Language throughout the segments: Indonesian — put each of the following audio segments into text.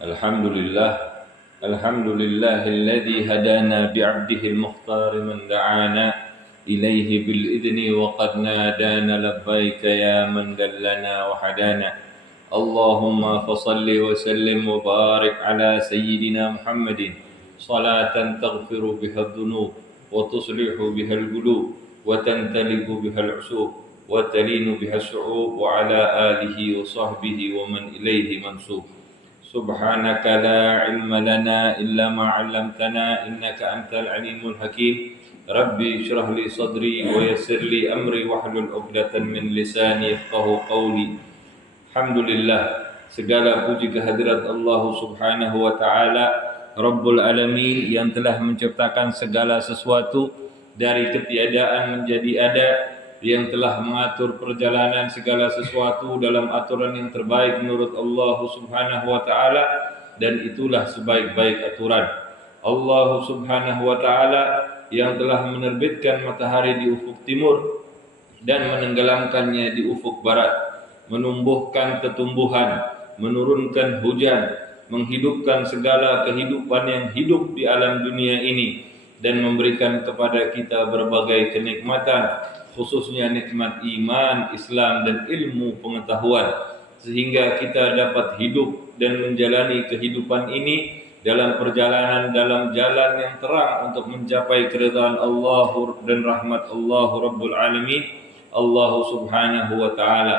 الحمد لله الحمد لله الذي هدانا بعبده المختار من دعانا إليه بالإذن وقد نادانا لبيك يا من دلنا وحدانا اللهم فصل وسلم وبارك على سيدنا محمد صلاة تغفر بها الذنوب وتصلح بها القلوب وتنتلب بها العسوب وتلين بها الشعوب وعلى آله وصحبه ومن إليه منسوب سبحانك لا علم لنا إلا ما علمتنا إنك أنت العليم الحكيم ربي اشرح لي صدري ويسر لي أمري واحلل عقدة من لساني يفقهوا قولي. Alhamdulillah, segala puji kehadirat Allah Subhanahu wa taala Rabbul Alamin yang telah menciptakan segala sesuatu dari ketiadaan menjadi ada, yang telah mengatur perjalanan segala sesuatu dalam aturan yang terbaik menurut Allah Subhanahu wa taala, dan itulah sebaik-baik aturan. Allah Subhanahu wa taala yang telah menerbitkan matahari di ufuk timur dan menenggelamkannya di ufuk barat, menumbuhkan tumbuhan, menurunkan hujan, menghidupkan segala kehidupan yang hidup di alam dunia ini, dan memberikan kepada kita berbagai kenikmatan, khususnya nikmat iman, Islam, dan ilmu pengetahuan, sehingga kita dapat hidup dan menjalani kehidupan ini dalam perjalanan dalam jalan yang terang untuk mencapai keridhaan Allah dan rahmat Allah Rabbul Alamin, Allah Subhanahu wa taala.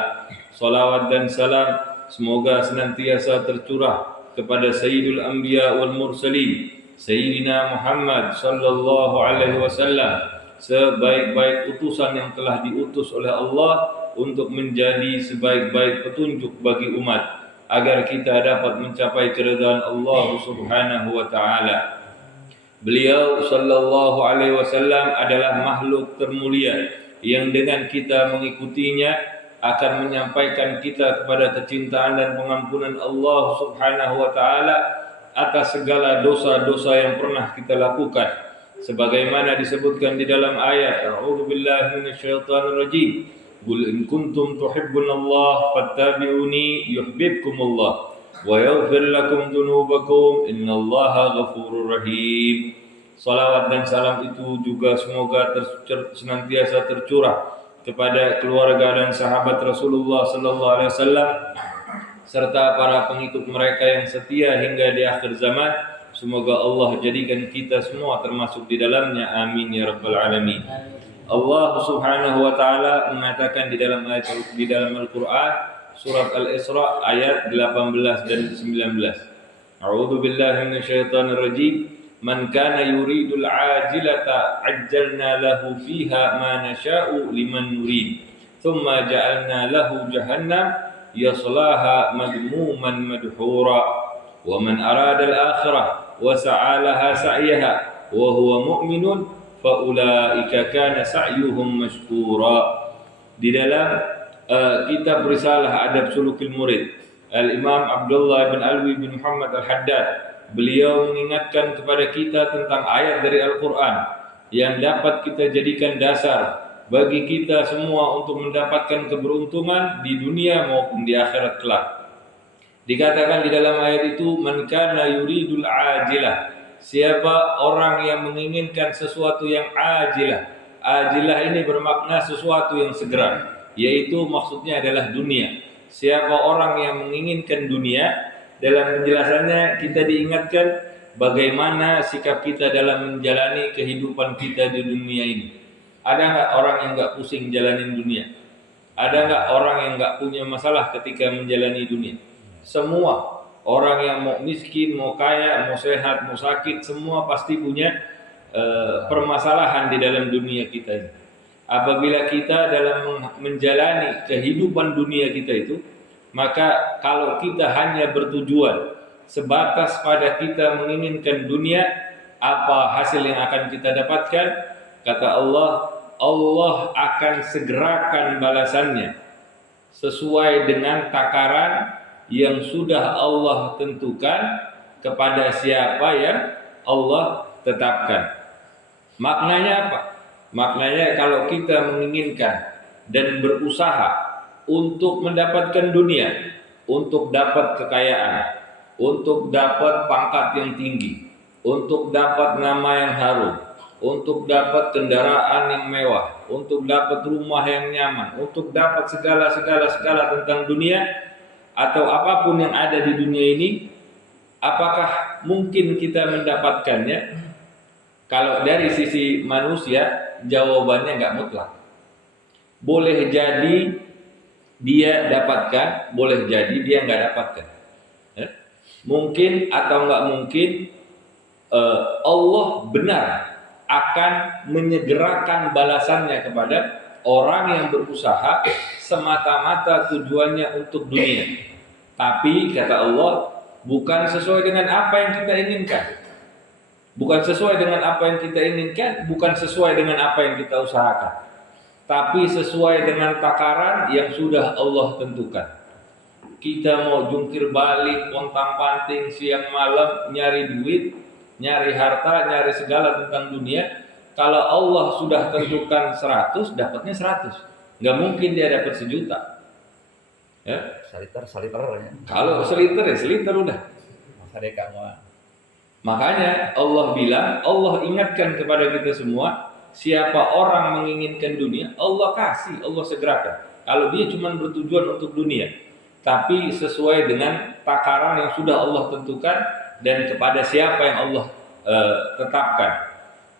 Salawat dan salam semoga senantiasa tercurah kepada Sayyidul Anbiya wal Mursalin, Sayyidina Muhammad sallallahu alaihi wasallam, sebaik-baik utusan yang telah diutus oleh Allah untuk menjadi sebaik-baik petunjuk bagi umat, agar kita dapat mencapai keridhaan Allah Subhanahu wa taala. Beliau sallallahu alaihi wasallam adalah makhluk termulia yang dengan kita mengikutinya akan menyampaikan kita kepada kecintaan dan pengampunan Allah Subhanahu wa taala atas segala dosa-dosa yang pernah kita lakukan, sebagaimana disebutkan di dalam ayat A'udzubillahi minasyaitonirrajim, qul in kuntum tuhibbunallah fattabi'uni yuhibbukumullah wa yaghfir lakum dzunubakum innallaha ghafurur rahim. Salawat dan salam itu juga semoga senantiasa tercurah kepada keluarga dan sahabat Rasulullah sallallahu alaihi wasallam serta para pengikut mereka yang setia hingga di akhir zaman. Semoga Allah jadikan kita semua termasuk di dalamnya. Amin ya rabbal alamin. Allah Subhanahu wa taala mengatakan di dalam Al-Qur'an surat Al-Isra ayat 18 dan 19. A'udzu billahi minasyaitonir rajim. Man kana yuridul ajilata ajjalna lahu fiha ma nasha'u liman nurid thumma ja'alna lahu jahannam yaslaha madmuman madhura wa man arada al-akhirah wa sa'alaha sa'yaha wa huwa mu'minun fa ulaika kana sa'yuhum mashkura. Di dalam kitab Risalah Adab Sulukil Murid, Al-Imam Abdullah bin Alwi bin Muhammad Al-Haddad, beliau mengingatkan kepada kita tentang ayat dari Al-Quran yang dapat kita jadikan dasar bagi kita semua untuk mendapatkan keberuntungan di dunia maupun di akhirat kelak. Dikatakan di dalam ayat itu, man kana yuridul ajilah, siapa orang yang menginginkan sesuatu yang ajilah. Ajilah ini bermakna sesuatu yang segera, yaitu maksudnya adalah dunia. Siapa orang yang menginginkan dunia, dalam penjelasannya kita diingatkan bagaimana sikap kita dalam menjalani kehidupan kita di dunia ini. Ada enggak orang yang enggak pusing jalanin dunia? Ada enggak orang yang enggak punya masalah ketika menjalani dunia? Semua orang yang mau miskin, mau kaya, mau sehat, mau sakit, semua pasti punya permasalahan di dalam dunia kita ini. Apabila kita dalam menjalani kehidupan dunia kita itu, maka kalau kita hanya bertujuan sebatas pada kita menginginkan dunia, apa hasil yang akan kita dapatkan? Kata Allah, Allah akan segerakan balasannya sesuai dengan takaran yang sudah Allah tentukan kepada siapa yang Allah tetapkan. Maknanya apa? Maknanya kalau kita menginginkan dan berusaha untuk mendapatkan dunia, untuk dapat kekayaan, untuk dapat pangkat yang tinggi, untuk dapat nama yang harum, untuk dapat kendaraan yang mewah, untuk dapat rumah yang nyaman, untuk dapat segala tentang dunia atau apapun yang ada di dunia ini, apakah mungkin kita mendapatkannya? Kalau dari sisi manusia, jawabannya nggak mutlak. Boleh jadi dia dapatkan, boleh jadi dia nggak dapatkan. Mungkin atau nggak mungkin Allah benar akan menyegerakan balasannya kepada orang yang berusaha semata-mata tujuannya untuk dunia. Tapi kata Allah, bukan sesuai dengan apa yang kita inginkan. Bukan sesuai dengan apa yang kita inginkan, bukan sesuai dengan apa yang kita usahakan, tapi sesuai dengan takaran yang sudah Allah tentukan. Kita mau jungkir balik, pontang-panting, siang malam, nyari duit, nyari harta, nyari segala tentang dunia. Kalau Allah sudah tentukan 100, dapatnya 100. Nggak mungkin dia dapat 1.000.000. Ya? Saliter. Kalau seliter ya seliter udah. Makanya Allah bilang, Allah ingatkan kepada kita semua, siapa orang menginginkan dunia, Allah kasih, Allah segerakan. Kalau dia cuma bertujuan untuk dunia, tapi sesuai dengan takaran yang sudah Allah tentukan dan kepada siapa yang Allah tetapkan.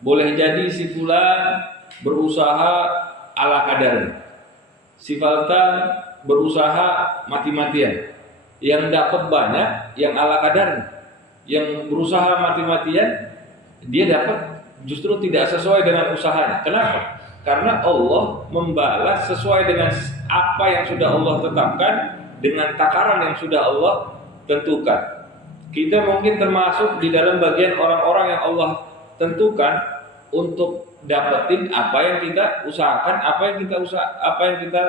Boleh jadi si fulan berusaha ala kadarnya, si fulan berusaha mati-matian, yang dapat banyak, yang ala kadarnya. Yang berusaha mati-matian, dia dapat justru tidak sesuai dengan usahanya. Kenapa? Karena Allah membalas sesuai dengan apa yang sudah Allah tetapkan, dengan takaran yang sudah Allah tentukan. Kita mungkin termasuk di dalam bagian orang-orang yang Allah tentukan untuk dapetin apa yang kita usahakan, apa yang kita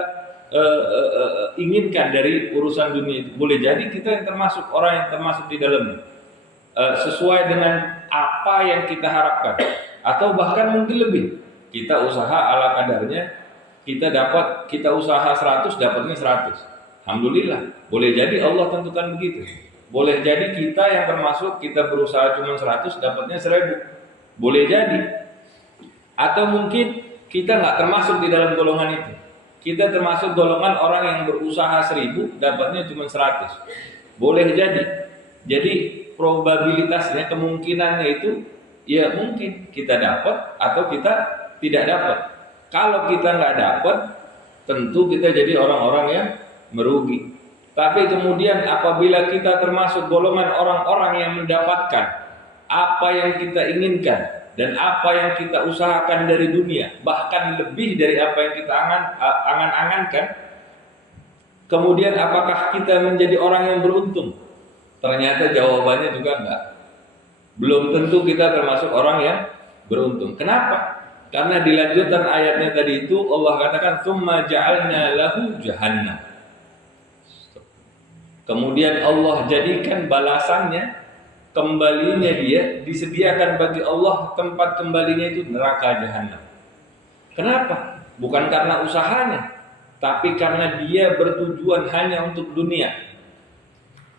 inginkan dari urusan dunia itu. Boleh jadi kita yang termasuk orang yang termasuk di dalamnya. Sesuai dengan apa yang kita harapkan, atau bahkan mungkin lebih. Kita usaha ala kadarnya, kita usaha 100, dapatnya 100. Alhamdulillah. Boleh jadi Allah tentukan begitu. Boleh jadi kita yang termasuk, kita berusaha cuma 100, dapatnya 1.000. Boleh jadi. Atau mungkin kita nggak termasuk di dalam golongan itu. Kita termasuk golongan orang yang berusaha 1.000, dapatnya cuma 100. Boleh jadi. Jadi probabilitasnya, kemungkinannya itu ya mungkin kita dapat atau kita tidak dapat. Kalau kita nggak dapat, tentu kita jadi orang-orang yang merugi. Tapi kemudian apabila kita termasuk golongan orang-orang yang mendapatkan apa yang kita inginkan dan apa yang kita usahakan dari dunia, bahkan lebih dari apa yang kita angan-angankan, kemudian apakah kita menjadi orang yang beruntung? Ternyata jawabannya juga enggak. Belum tentu kita termasuk orang yang beruntung. Kenapa? Karena di lanjutan ayatnya tadi itu Allah katakan tsumma ja'alna lahu jahannam. Kemudian Allah jadikan balasannya, kembalinya dia, disediakan bagi Allah tempat kembalinya itu neraka jahanam. Kenapa? Bukan karena usahanya, tapi karena dia bertujuan hanya untuk dunia.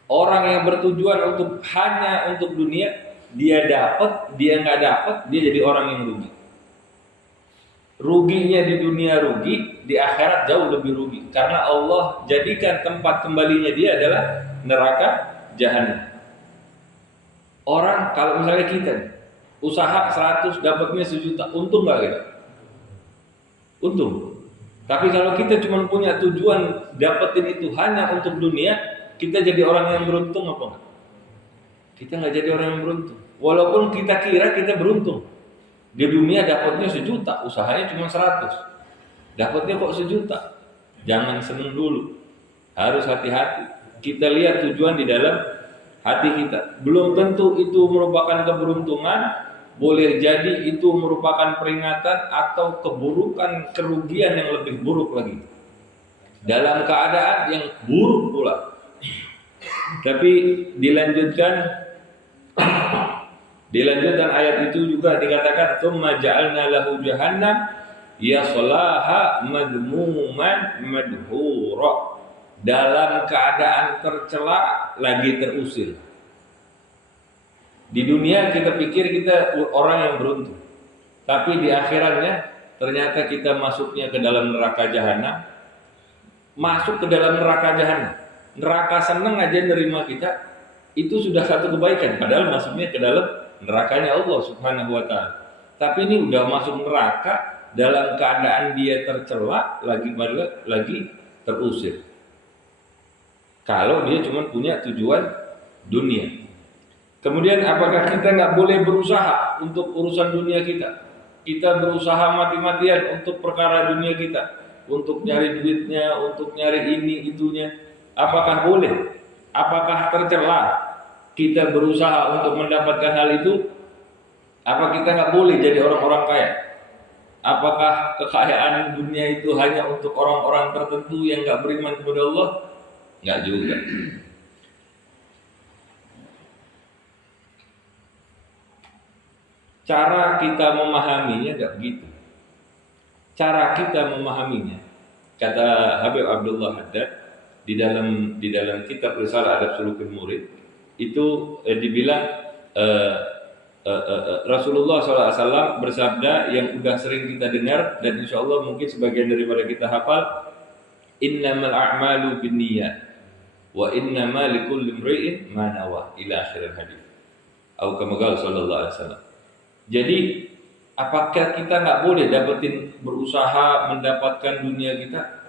Orang yang bertujuan hanya untuk dunia, dia dapat, dia nggak dapat, dia jadi orang yang rugi. Ruginya di dunia rugi, di akhirat jauh lebih rugi. Karena Allah jadikan tempat kembalinya dia adalah neraka jahanam. Orang kalau misalnya kita usaha 100 dapatnya 1.000.000, untung nggak kita? Untung. Tapi kalau kita cuma punya tujuan dapetin itu hanya untuk dunia, kita jadi orang yang beruntung apa enggak? Kita nggak jadi orang yang beruntung. Walaupun kita kira kita beruntung. Di dunia dapatnya 1.000.000, usahanya cuma 100. Dapatnya kok 1.000.000. Jangan seneng dulu. Harus hati-hati. Kita lihat tujuan di dalam hati kita. Belum tentu itu merupakan keberuntungan, boleh jadi itu merupakan peringatan atau keburukan, kerugian yang lebih buruk lagi. Dalam keadaan yang buruk pula. Tapi dilanjutkan ayat itu juga dikatakan tsumma ja'alna lahu jahannam yaslaha madmuman madhura, dalam keadaan tercela lagi terusir. Di dunia kita pikir kita orang yang beruntung, tapi di akhiratnya ternyata kita masuknya ke dalam neraka jahanam, masuk ke dalam neraka jahanam. Neraka seneng aja nerima kita, itu sudah satu kebaikan, padahal masuknya ke dalam nerakanya Allah Subhanahu wa taala. Tapi ini udah masuk neraka dalam keadaan dia tercela, lagi terusir. Kalau dia cuma punya tujuan dunia. Kemudian apakah kita nggak boleh berusaha untuk urusan dunia kita? Kita berusaha mati-matian untuk perkara dunia kita, untuk nyari duitnya, untuk nyari ini itunya. Apakah boleh? Apakah tercela kita berusaha untuk mendapatkan hal itu? Apa kita nggak boleh jadi orang-orang kaya? Apakah kekayaan dunia itu hanya untuk orang-orang tertentu yang nggak beriman kepada Allah? Nggak juga. Cara kita memahaminya enggak begitu. Cara kita memahaminya, kata Habib Abdullah Haddad di dalam kitab Risalah Adab Sulukul Murid itu dibilang Rasulullah SAW bersabda yang udah sering kita dengar dan insya Allah mungkin sebagian daripada kita hafal, innamal a'malu binniyat wa innama likulli imri'in ma nawa ila akhir hadis. Atau kama qala sallallahu alaihi wasallam. Jadi apakah kita nggak boleh berusaha mendapatkan dunia kita?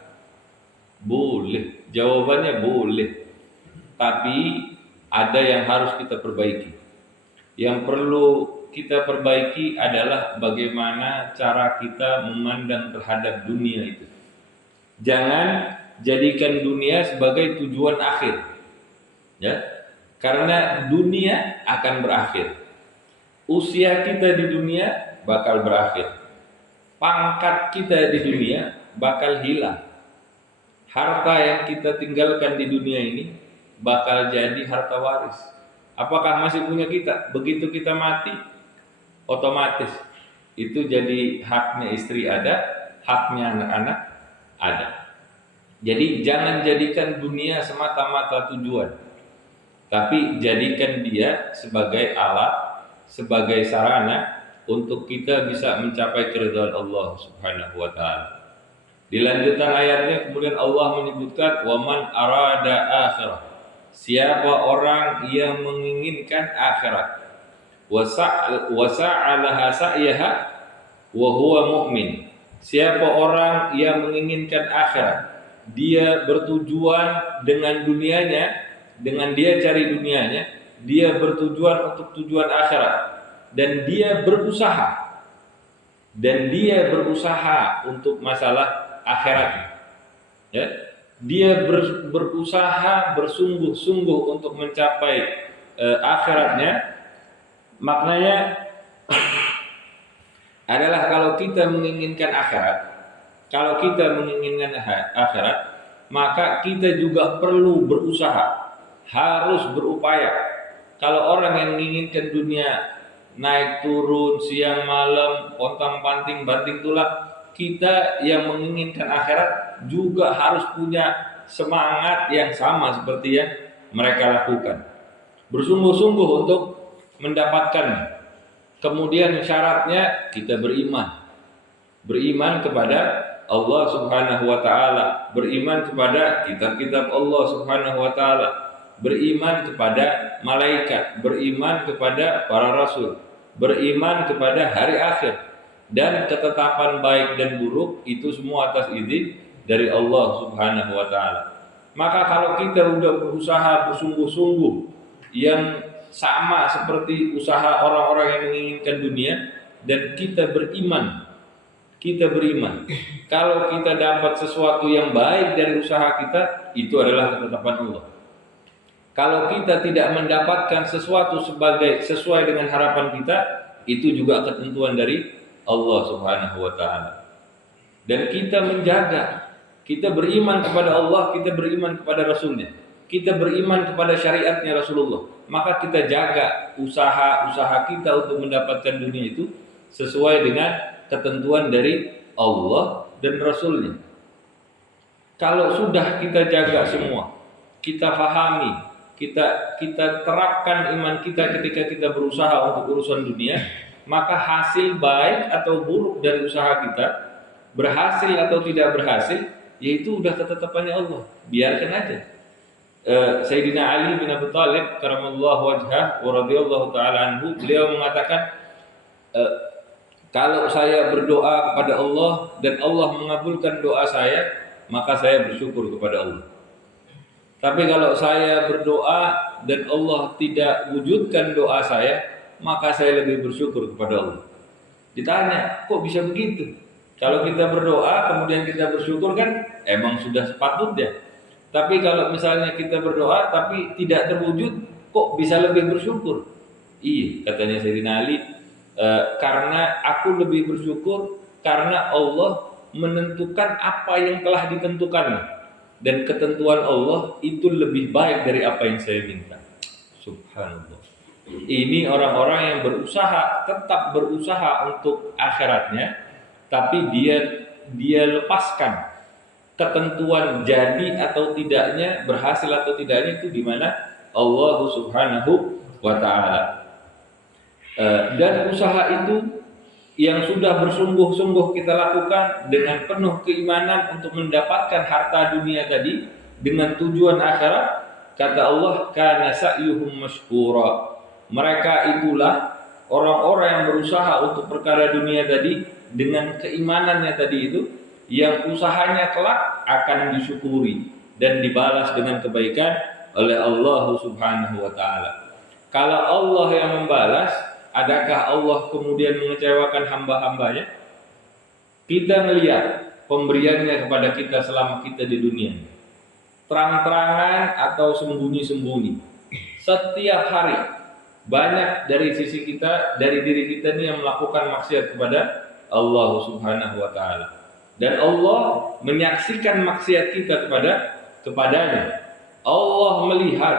Boleh, jawabannya boleh. Tapi ada yang harus kita perbaiki. Yang perlu kita perbaiki adalah bagaimana cara kita memandang terhadap dunia itu. Jangan jadikan dunia sebagai tujuan akhir. Ya. Karena dunia akan berakhir. Usia kita di dunia bakal berakhir. Pangkat kita di dunia bakal hilang. Harta yang kita tinggalkan di dunia ini bakal jadi harta waris. Apakah masih punya kita? Begitu kita mati, otomatis itu jadi haknya istri ada, haknya anak-anak ada. Jadi jangan jadikan dunia semata-mata tujuan, tapi jadikan dia sebagai alat, sebagai sarana untuk kita bisa mencapai keridhaan Allah Subhanahu wa taala. Di lanjutan ayatnya kemudian Allah menyebutkan waman arada akhirah. Siapa orang yang menginginkan akhirat, wasa'alaha sa'yaha wa huwa mu'min. Siapa orang yang menginginkan akhirat, dia bertujuan dengan dunianya, dengan dia cari dunianya, dia bertujuan untuk tujuan akhirat dan dia berusaha untuk masalah akhirat. Ya, dia berusaha bersungguh-sungguh untuk mencapai akhiratnya. Maknanya adalah kalau kita menginginkan akhirat, maka kita juga perlu berusaha, harus berupaya. Kalau orang yang menginginkan dunia, naik turun, siang malam, pontang-panting, banting tulang, kita yang menginginkan akhirat juga harus punya semangat yang sama seperti yang mereka lakukan. Bersungguh-sungguh untuk mendapatkannya. Kemudian syaratnya kita beriman. Beriman kepada Allah Subhanahu wa taala, beriman kepada kitab-kitab Allah Subhanahu wa taala, beriman kepada malaikat, beriman kepada para rasul, beriman kepada hari akhir, dan ketetapan baik dan buruk itu semua atas izin dari Allah Subhanahu wa taala. Maka kalau kita sudah berusaha bersungguh-sungguh yang sama seperti usaha orang-orang yang menginginkan dunia, dan kita beriman, kalau kita dapat sesuatu yang baik dari usaha kita, itu adalah ketetapan Allah. Kalau kita tidak mendapatkan sesuatu sesuai dengan harapan kita, itu juga ketentuan dari Allah Subhanahu wa taala. Dan kita menjaga, kita beriman kepada Allah, kita beriman kepada Rasulnya, kita beriman kepada syariatnya Rasulullah. Maka kita jaga usaha kita untuk mendapatkan dunia itu sesuai dengan ketentuan dari Allah dan Rasulnya. Kalau sudah kita jaga semua, kita fahami, kita terapkan iman kita ketika kita berusaha untuk urusan dunia, maka hasil baik atau buruk dari usaha kita, berhasil atau tidak berhasil, yaitu udah ketetapannya Allah. Biarkan aja. Sayyidina Ali bin Abi Thalib karamallahu wajhah wa radhiyallahu taala anhu, beliau mengatakan, kalau saya berdoa kepada Allah dan Allah mengabulkan doa saya, maka saya bersyukur kepada Allah. Tapi kalau saya berdoa dan Allah tidak wujudkan doa saya, maka saya lebih bersyukur kepada Allah. Ditanya, kok bisa begitu? Kalau kita berdoa kemudian kita bersyukur kan emang sudah sepatutnya. Tapi kalau misalnya kita berdoa tapi tidak terwujud, kok bisa lebih bersyukur? Iya, katanya Sayyidina Ali, karena aku lebih bersyukur karena Allah menentukan apa yang telah ditentukannya, dan ketentuan Allah itu lebih baik dari apa yang saya minta. Subhanallah. Ini orang-orang yang berusaha, tetap berusaha untuk akhiratnya, tapi dia lepaskan ketentuan jadi atau tidaknya, berhasil atau tidaknya itu di mana Allah Subhanahu wa taala. Dan usaha itu yang sudah bersungguh-sungguh kita lakukan dengan penuh keimanan untuk mendapatkan harta dunia tadi dengan tujuan akhirat, kata Allah, kana sa'yuhum mashkura. Mereka itulah orang-orang yang berusaha untuk perkara dunia tadi dengan keimanannya tadi itu, yang usahanya kelak akan disyukuri dan dibalas dengan kebaikan oleh Allah Subhanahu wa taala. Kalau Allah yang membalas, adakah Allah kemudian mengecewakan hamba-hambanya? Kita melihat pemberiannya kepada kita selama kita di dunia, terang-terangan atau sembunyi-sembunyi. Setiap hari banyak dari sisi kita, dari diri kita ini yang melakukan maksiat kepada Allah Subhanahu wa taala. Dan Allah menyaksikan maksiat kita kepadanya. Allah melihat,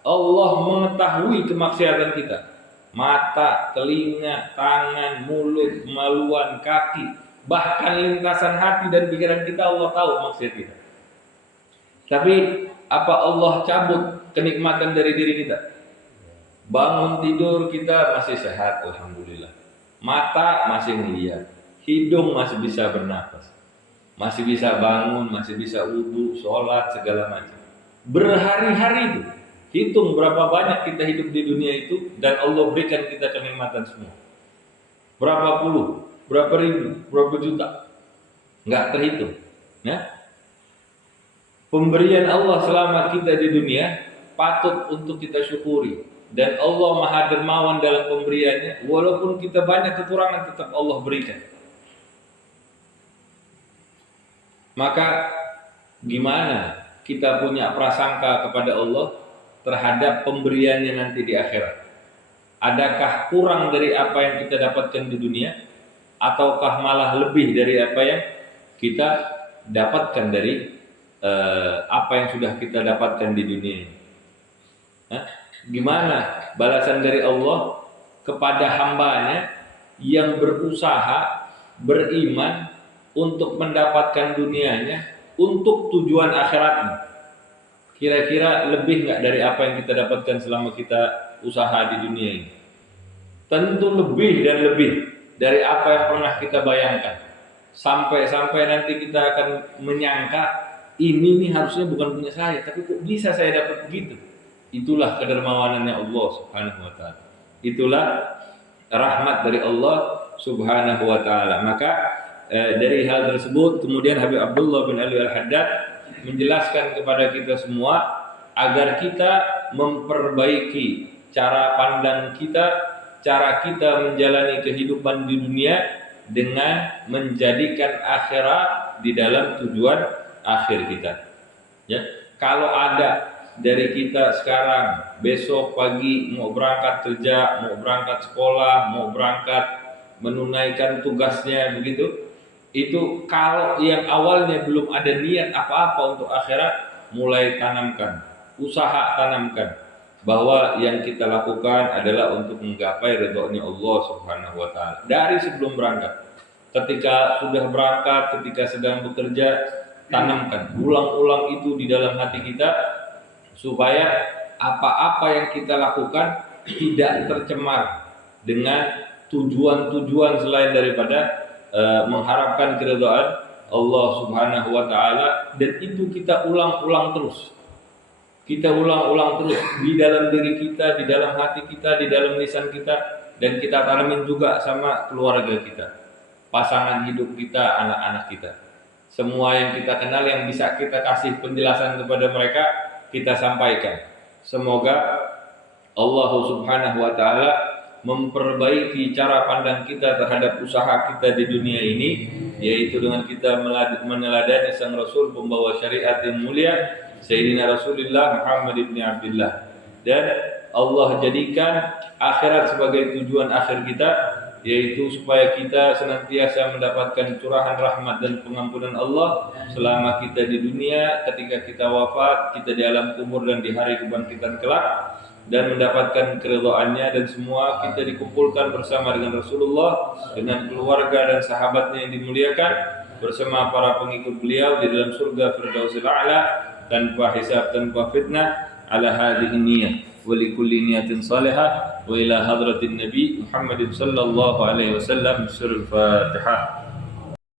Allah mengetahui kemaksiatan kita. Mata, telinga, tangan, mulut, kemaluan, kaki, bahkan lintasan hati dan pikiran kita Allah tahu maksiat kita. Tapi apa Allah cabut kenikmatan dari diri kita? Bangun tidur kita masih sehat, alhamdulillah. Mata masih melihat, hidung masih bisa bernapas, masih bisa bangun, masih bisa wudu, sholat, segala macam. Berhari-hari itu, hitung berapa banyak kita hidup di dunia itu, dan Allah berikan kita kenikmatan semua. Berapa puluh, berapa ribu, berapa juta, nggak terhitung. Ya? Pemberian Allah selama kita di dunia patut untuk kita syukuri. Dan Allah Maha Dermawan dalam pemberiannya. Walaupun kita banyak kekurangan, tetap Allah berikan. Maka gimana kita punya prasangka kepada Allah terhadap pemberiannya nanti di akhirat? Adakah kurang dari apa yang kita dapatkan di dunia, ataukah malah lebih dari apa yang kita dapatkan dari apa yang sudah kita dapatkan di dunia ini? Gimana balasan dari Allah kepada hambanya yang berusaha, beriman untuk mendapatkan dunianya untuk tujuan akhiratnya? Kira-kira lebih nggak dari apa yang kita dapatkan selama kita usaha di dunia ini? Tentu lebih dan lebih dari apa yang pernah kita bayangkan. Sampai nanti kita akan menyangka, ini nih harusnya bukan punya saya, tapi kok bisa saya dapat begitu? Itulah kedermawanannya Allah Subhanahu wa taala. Itulah rahmat dari Allah Subhanahu wa taala. Maka dari hal tersebut kemudian Habib Abdullah bin Ali Al-Haddad menjelaskan kepada kita semua agar kita memperbaiki cara pandang kita, cara kita menjalani kehidupan di dunia dengan menjadikan akhirat di dalam tujuan akhir kita. Ya, kalau ada dari kita sekarang, besok pagi mau berangkat kerja, mau berangkat sekolah, mau berangkat menunaikan tugasnya begitu, itu kalau yang awalnya belum ada niat apa-apa untuk akhirat, mulai tanamkan, usaha tanamkan bahwa yang kita lakukan adalah untuk menggapai ridhonya Allah Subhanahu wa taala dari sebelum berangkat. Ketika sudah berangkat, ketika sedang bekerja, tanamkan, ulang-ulang itu di dalam hati kita supaya apa-apa yang kita lakukan tidak tercemar dengan tujuan-tujuan selain daripada mengharapkan keridhaan Allah Subhanahu wa taala, dan itu kita ulang-ulang terus. Kita ulang-ulang terus di dalam diri kita, di dalam hati kita, di dalam lisan kita, dan kita tanamin juga sama keluarga kita, pasangan hidup kita, anak-anak kita. Semua yang kita kenal yang bisa kita kasih penjelasan kepada mereka, kita sampaikan. Semoga Allah Subhanahu wa taala memperbaiki cara pandang kita terhadap usaha kita di dunia ini, yaitu dengan kita meneladani sang Rasul pembawa syariat yang mulia, Sayyidina Rasulullah Muhammad ibn Abdullah, dan Allah jadikan akhirat sebagai tujuan akhir kita, yaitu supaya kita senantiasa mendapatkan curahan rahmat dan pengampunan Allah selama kita di dunia, ketika kita wafat, kita di alam kubur dan di hari kebangkitan kelak, dan mendapatkan keridhaannya, dan semua kita dikumpulkan bersama dengan Rasulullah, dengan keluarga dan sahabatnya yang dimuliakan, bersama para pengikut beliau di dalam surga Firdausil A'la, tanpa hisab, tanpa fitnah, ala hadhihi niyyah wa li kulli niyatin salihah wa ila hadratin nabi Muhammadin sallallahu alaihi wasallam. Surah Al-Fatihah.